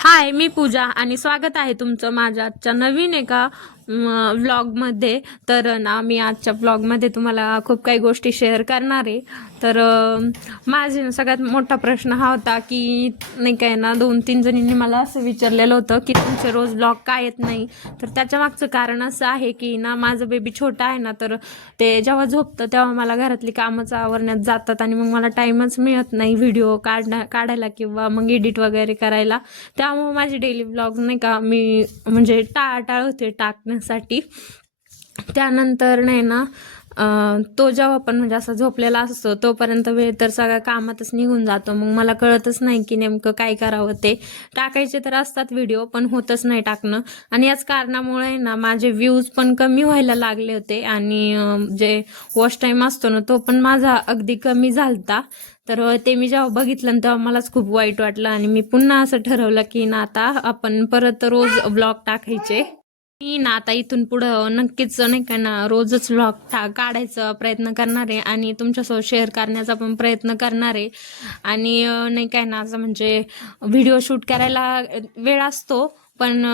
हाय, मी पूजा आणि स्वागत आहे तुमचं माझ्या आजच्या नवीन एका व्लॉगमध्ये. तर ना मी आजच्या व्लॉगमध्ये तुम्हाला खूप काही गोष्टी शेअर करणार आहे. तर माझे ना सगळ्यात मोठा प्रश्न हा होता की नाही काय ना 2-3 जणींनी मला असं विचारलेलं होतं की तुमचे रोज व्लॉग का येत नाही. तर त्याच्या मागचं कारण असं आहे की ना माझं बेबी छोटा आहे ना, तर ते जेव्हा झोपतं तेव्हा मला घरातली कामच आवरण्यात जातात आणि मग मला टाईमच मिळत नाही व्हिडिओ काढायला किंवा मग एडिट वगैरे करायला. त्यामुळे माझी डेली व्लॉग नाही का मी म्हणजे टाळाटाळ होते टाकण्यासाठी. त्यानंतर नाही ना तो जेव्हा पण म्हणजे असा झोपलेला असतो तोपर्यंत वेळ तर सगळ्या कामातच निघून जातो. मग मला कळतच नाही की नेमकं काय करावं. ते टाकायचे तर असतात व्हिडिओ पण होतच नाही टाकणं. आणि याच कारणामुळे ना माझे व्ह्यूज पण कमी व्हायला लागले होते आणि जे वॉच टाईम असतो ना तो पण माझा अगदी कमी झालता. तर ते मी जेव्हा बघितलं तेव्हा मलाच खूप वाईट वाटलं आणि मी पुन्हा असं ठरवलं की ना आता आपण परत रोज व्लॉग टाकायचे. मी ना आता इथून पुढं नक्कीच नाही का ना रोजच व्लॉग काढायचा प्रयत्न करणार आहे आणि तुमच्यासोबत शेअर करण्याचा पण प्रयत्न करणार आहे. आणि नाही काय ना असं म्हणजे व्हिडिओ शूट करायला वेळ असतो पण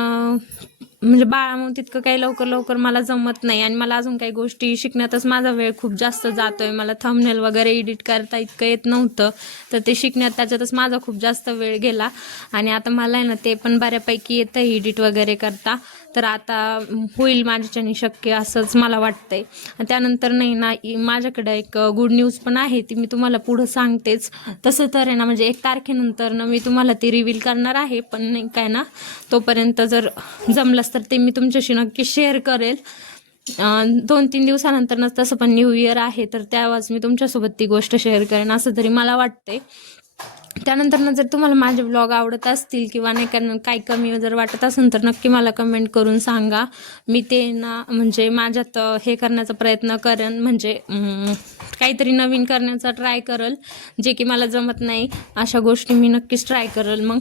म्हणजे बाळामुळे तितकं काही लवकर लवकर मला जमत नाही आणि मला अजून काही गोष्टी शिकण्यातच माझा वेळ खूप जास्त जातोय. मला थंबनेल वगैरे एडिट करता इतकं येत नव्हतं, तर ते शिकण्यात त्याच्यातच माझा खूप जास्त वेळ गेला. आणि आता मला आहे ना ते पण बऱ्यापैकी येतं एडिट वगैरे करता. तर आता होईल माझ्याच्याने शक्य असंच मला वाटतंय. त्यानंतर नाही ना माझ्याकडे एक गुड न्यूज पण आहे, ती मी तुम्हाला पुढं सांगतेच. तसं तर आहे ना म्हणजे 1 तारखेनंतर ना मी तुम्हाला ती रिव्हील करणार आहे, पण नाही काय ना तोपर्यंत जर जमलंच तर ते मी तुमच्याशी नक्की शेअर करेल. 2-3 दिवसानंतर तसं पण न्यू इयर आहे, तर त्यावेळेस मी तुमच्यासोबत ती गोष्ट शेअर करेन असं तरी मला वाटतंय. त्यानंतर जर तुम्हाला माझे व्लॉग आवडत असतील किंवा नाही कारण काही कमी जर वाटत असेल तर नक्की मला कमेंट करून सांगा. मी ते ना म्हणजे माझ्यात हे करण्याचा प्रयत्न करेन, म्हणजे काहीतरी नवीन करण्याचा ट्राय करेल. जे की मला जमत नाही अशा गोष्टी मी नक्कीच ट्राय करेल. मग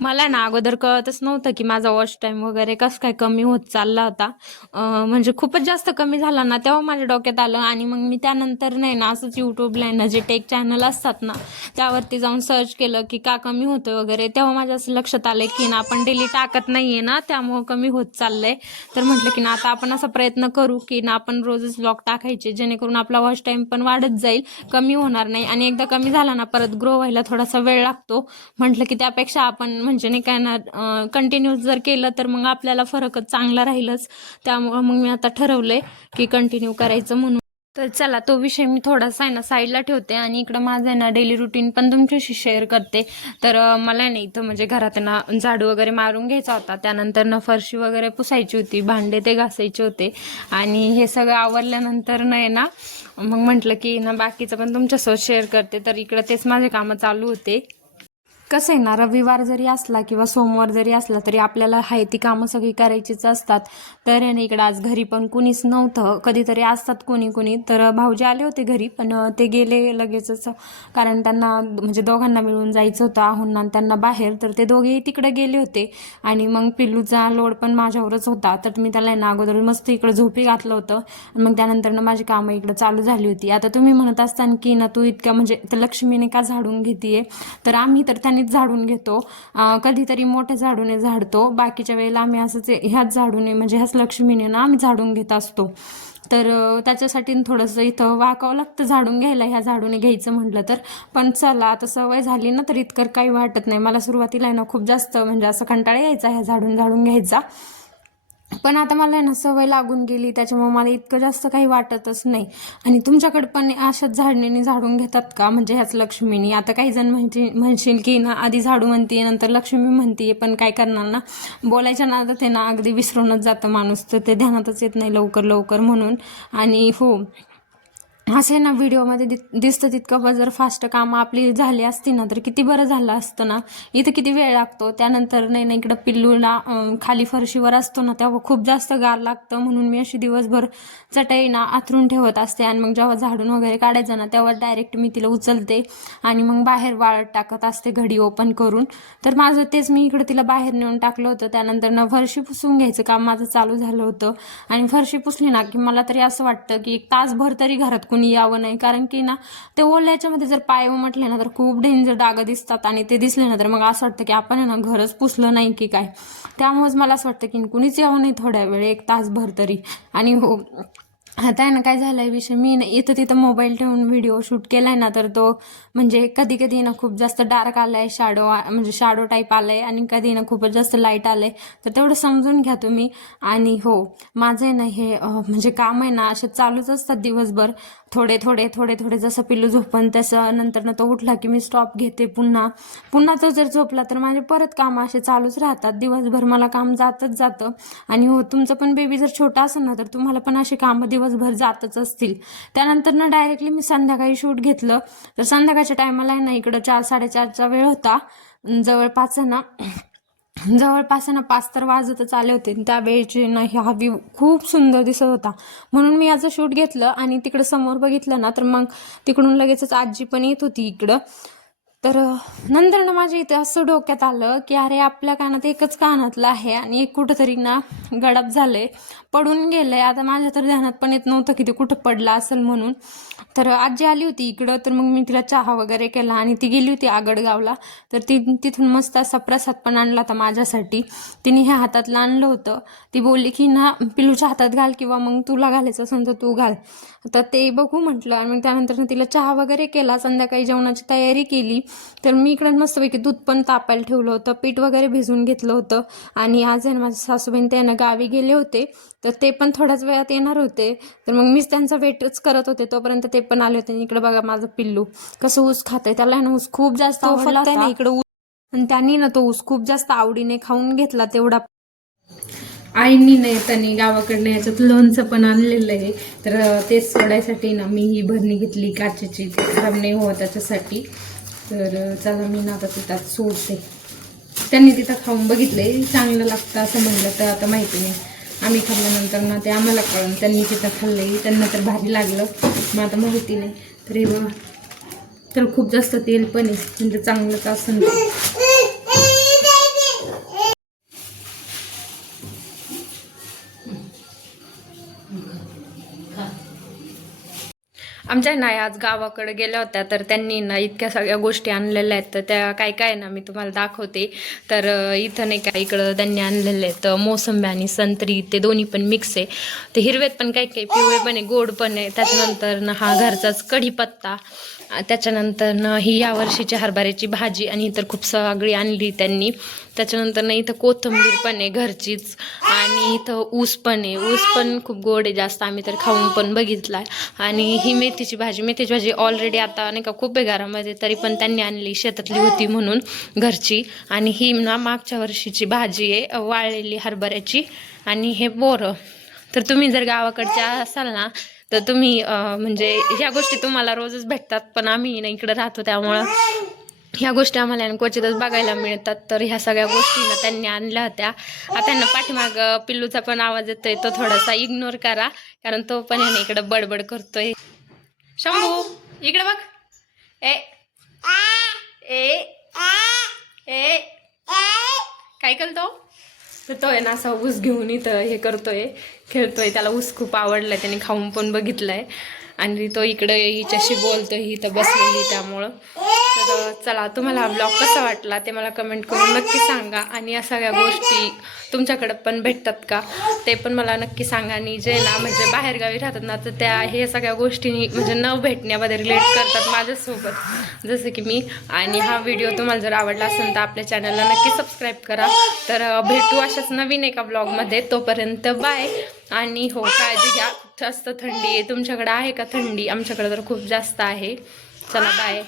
मला ना अगोदर कळतच नव्हतं की माझा वॉच टाईम वगैरे कसं काय कमी होत चालला होता. म्हणजे खूपच जास्त कमी झाला ना तेव्हा माझ्या डोक्यात आलं आणि मग मी त्यानंतर नाही ना असंच यूट्यूबला आहे ना जे टेक चॅनल असतात ना त्यावरती जाऊन सर्च केलं की का कमी होतं वगैरे. तेव्हा माझ्या असं लक्षात आलं की ना आपण डेली टाकत नाहीये ना त्यामुळं कमी होत चाललंय. तर म्हटलं की ना आता आपण असा प्रयत्न करू की ना आपण रोजच व्लॉग टाकायचे, जेणेकरून आपला वॉच टाईम पण वाढत जाईल, कमी होणार नाही. आणि एकदा कमी झाला ना परत ग्रो व्हायला थोडासा वेळ लागतो. म्हटलं की त्यापेक्षा आपण म्हणजे नाही काय ना कंटिन्यू जर केलं तर मग आपल्याला फरकच चांगला राहीलच. त्यामुळं मग मी आता ठरवलंय की कंटिन्यू करायचं म्हणून. तर चला तो विषय मी थोडासा आहे ना साईडला ठेवते आणि इकडं माझं आहे ना डेली रुटीन पण तुमच्याशी शेअर करते. तर मला नाही इथं म्हणजे घरात ना झाडू वगैरे मारून घ्यायचा होता, त्यानंतर ना फरशी वगैरे पुसायची होती, भांडे ते घासायचे होते. आणि हे सगळं आवरल्यानंतर नाही ना मग म्हटलं की ना बाकीचं पण तुमच्यासोबत शेअर करते. तर इकडं तेच माझे कामं चालू होते. कसं आहे ना रविवार जरी असला किंवा सोमवार जरी असला तरी आपल्याला हाय ती कामं सगळी करायचीच असतात. तर आहे ना इकडं आज घरी पण कुणीच नव्हतं. कधीतरी असतात कोणी कोणी, तर भाऊजी आले होते घरी पण ते गेले लगेचच, कारण त्यांना म्हणजे दोघांना मिळून जायचं होतं आहुंना आणि त्यांना बाहेर. तर ते दोघेही तिकडे गेले होते आणि मग पिल्लूचा लोड पण माझ्यावरच होता. तर मी त्याला ना अगोदर मस्त इकडं झोपी घातलं होतं आणि मग त्यानंतर माझी कामं इकडं चालू झाली होती. आता तुम्ही म्हणत असताना की ना तू इतक्या म्हणजे तर लक्ष्मीने का झाडून घेतीये, तर आम्ही तर त्यांनीच झाडून घेतो. कधीतरी मोठ्या झाडूने झाडतो, बाकीच्या वेळेला आम्ही असंच ह्याच झाडूने म्हणजे ह्याच लक्ष्मीने ना आम्ही झाडून घेत असतो. तर त्याच्यासाठी थोडंसं इथं वाकावं लागतं झाडून घ्यायला, ह्या झाडूने घ्यायचं म्हटलं तर. पण चला आता सवय झाली ना तर इतकं काही वाटत नाही. मला सुरुवातीला आहे ना खूप जास्त म्हणजे असं कंटाळा यायचा ह्या झाडून झाडून घ्यायचा, पण आता मला आहे ना सवय लागून गेली त्याच्यामुळे मला इतकं जास्त काही वाटतच नाही. आणि तुमच्याकडे पण अशाच झाडणीने झाडून घेतात का, म्हणजे ह्याच लक्ष्मीने? आता काही जण म्हणशील की ना आधी झाडू म्हणते नंतर लक्ष्मी म्हणते, पण काय करणार ना, बोलायच्या नादात आहे ना अगदी विसरूनच जातं माणूस, तर ते ध्यानातच येत नाही लवकर लवकर म्हणून. आणि हो असे ना व्हिडिओमध्ये दिसतं तितकं जर फास्ट कामं आपली झाली असती ना तर किती बरं झालं असतं ना. इथं किती वेळ लागतो. त्यानंतर नाही ना इकडं पिल्लूला खाली फरशीवर असतो ना तेव्हा खूप जास्त गार लागतं, म्हणून मी अशी दिवसभर चटई ना आथरून ठेवत असते आणि मग जेव्हा झाडून वगैरे काढायचं ना तेव्हा डायरेक्ट मी तिला उचलते आणि मग बाहेर वाळत टाकत असते घडी ओपन करून. तर माझं तेच मी इकडं तिला बाहेर नेऊन टाकलं होतं. त्यानंतर ना फरशी पुसून घ्यायचं काम माझं चालू झालं होतं आणि फरशी पुसली ना की मला तरी असं वाटतं की 1 तासभर तरी घरात कुणी यावं नाही, कारण की ना ते ओल्याच्यामध्ये जर पाय उमटले ना तर खूप डेंजर डाग दिसतात आणि ते दिसले ना तर मग असं वाटतं की आपण आहे ना घरच पुसलं नाही की काय. त्यामुळेच मला असं वाटतं की कुणीच यावं नाही थोड्या वेळ, 1 तासभर तरी. आणि हो, आता आहे ना काय झालंय विषय, मी ना इथं तिथं मोबाईल ठेवून व्हिडिओ शूट केलाय ना तर तो म्हणजे कधी कधी ना खूप जास्त डार्क आलाय, म्हणजे शॅडो टाईप आलाय, आणि कधी ना खूपच जास्त लाईट आलंय. तर तेवढं समजून घ्या तुम्ही. आणि हो, माझं आहे ना हे म्हणजे काम आहे ना असे चालूच असतात दिवसभर, थोडे थोडे थोडे थोडे. जसं पिल्लू झोपन तसं नंतर ना तो उठला की मी स्टॉप घेते, पुन्हा पुन्हा तो जर झोपला तर माझे परत काम असे चालूच राहतात दिवसभर, मला काम जातच जातं. आणि हो, तुमचं पण बेबी जर छोटा असेल ना तर तुम्हाला पण असे काम दिवसभर जातच असतील. त्यानंतर ना डायरेक्टली मी संध्याकाळी शूट घेतलं. तर संध्याकाळच्या टायमाला आहे ना इकडं 4-4:30चा वेळ होता. जवळपास ना 5 तर वाजतच आले होते. त्या वेळची ना हा व्ह्यू खूप सुंदर दिसत होता, म्हणून मी याचं शूट घेतलं. आणि तिकडं समोर बघितलं ना तर मग तिकडून लगेचच आजी पण येत होती इकडं. तर नंतर ना माझ्या इथे असं डोक्यात आलं की अरे आपल्या कानात एकच कानातलं आहे आणि एक कुठंतरी ना गडप झालंय, पडून गेलंय. आता माझ्या तर ध्यानात पण येत नव्हतं की ते कुठं पडलं असेल म्हणून. तर आजी आली होती इकडं, तर मग मी तिला चहा वगैरे केला आणि ती गेली होती आगडगावला. तर तिथून मस्त असा प्रसाद पण आणला होता माझ्यासाठी. तिने ह्या हातातलं आणलं होतं. ती बोलली की ना पिलूच्या हातात घाल किंवा मग तुला घालायचं असेल तर तू घाल. तर ते बघू म्हटलं. आणि मग त्यानंतर तिला चहा वगैरे केला, संध्याकाळी जेवणाची तयारी केली. तर मी इकडे मस्तपैकी दूध पण तापायला ठेवलं होतं, पीठ वगैरे भिजवून घेतलं होतं. आणि आज आहे ना माझे सासूबाईन ते ना गावी गेले होते, तर ते पण थोड्याच वेळात येणार होते. तर मग मीच त्यांचा वेटच करत होते, तोपर्यंत ते पण आले होते. इकडे बघा माझं पिल्लू कसं ऊस खातंय, त्याला ना ऊस खूप जास्त आवडला होता इकडे. आणि त्यांनी ना तो ऊस खूप जास्त आवडीने खाऊन घेतला तेवढा. आईनी नाही त्यांनी गावाकडनं याच्यात लोणचं पण आणलेलं आहे, तर तेच सोडायसाठी ना मी ही भरणी घेतली काचेची, ते खराब नाही हो त्याच्यासाठी. तर चला मी ना आता तिथं सोडते. त्यांनी तिथं खाऊन बघितले, चांगलं लागतं असं म्हणलं तर आता माहिती नाही. आम्ही खाल्ल्यानंतर ना ते आम्हाला कळलं, त्यांनी तिथं खाल्लंय, त्यांना तर भारी लागलं, मग आता माहिती नाही. तरी बघा, तर खूप जास्त तेल पण आहे, म्हणजे चांगलंच असं आमच्या नाही आज गावाकडे गेल्या होत्या, तर त्यांनी ना इतक्या सगळ्या गोष्टी आणलेल्या आहेत. तर त्या काय काय ना मी तुम्हाला दाखवते. तर इथं नाही का इकडं त्यांनी आणलेले आहेत मोसंबी आणि संत्री, ते दोन्ही पण मिक्स आहे. ते हिरवेत पण काही काही, पिवळे पण आहे, गोड पण आहे. त्याच्यानंतर ना हा घरचाच कढीपत्ता, त्याच्यानंतर ना ही यावर्षीची हरभऱ्याची भाजी, आणि इतर खूप सगळी आणली त्यांनी. त्याच्यानंतर ना इथं कोथिंबीर पण आहे घरचीच, आणि इथं ऊस पण आहे. ऊस पण खूप गोड आहे जास्त, आम्ही तर खाऊन पण बघितलाय. आणि ही मेथीची भाजी ऑलरेडी आता नाही का खूप आहे घरामध्ये, तरी पण त्यांनी आणली, शेतातली होती म्हणून घरची. आणि ही ना मागच्या वर्षीची भाजी आहे वाळलेली हरभऱ्याची. आणि हे बोरं. तर तुम्ही जर गावाकडच्या असाल ना तर तुम्ही म्हणजे ह्या गोष्टी तुम्हाला रोजच भेटतात, पण आम्ही ना इकडे राहतो त्यामुळं ह्या गोष्टी आम्हाला क्वचितच बघायला मिळतात. तर ह्या सगळ्या गोष्टी ना त्यांनी आणल्या होत्या. आता त्यांना पाठीमाग पिल्लूचा पण आवाज येतोय, तो थोडासा इग्नोर करा, कारण तो पण याने इकडे बडबड करतोय. शंभू इकडे बघ. ए ए ए काय करतो? तर तो आहे ना असा ऊस घेऊन इथं हे करतोय, खेळतोय. त्याला ऊस खूप आवडलाय, त्याने खाऊन पण बघितलंय. आणि तो इकडे हिच्याशी बोलतोय, ही इथं बसलेली त्यामुळं. तर चला, तुम्हाला हा ब्लॉग कसा वाटला ते मला कमेंट करून नक्की सांगा. आणि या सगळ्या गोष्टी तुमच्याकडे पण भेटतात का ते पण मला नक्की सांगा. आणि जे ना म्हणजे बाहेरगावी राहतात ना, तर त्या हे सगळ्या गोष्टी म्हणजे न भेटण्यामध्ये रिलेट करतात माझ्यासोबत, जसं की मी. आणि हा व्हिडिओ तुम्हाला जर आवडला असेल तर आपल्या चॅनलला नक्की सबस्क्राईब करा. तर भेटू अशाच नवीन एका ब्लॉगमध्ये. तोपर्यंत बाय. आणि हो, काळजी घ्या. जास्त थंडी आहे, तुमच्याकडे आहे का थंडी? आमच्याकडे तर खूप जास्त आहे. चला बाय.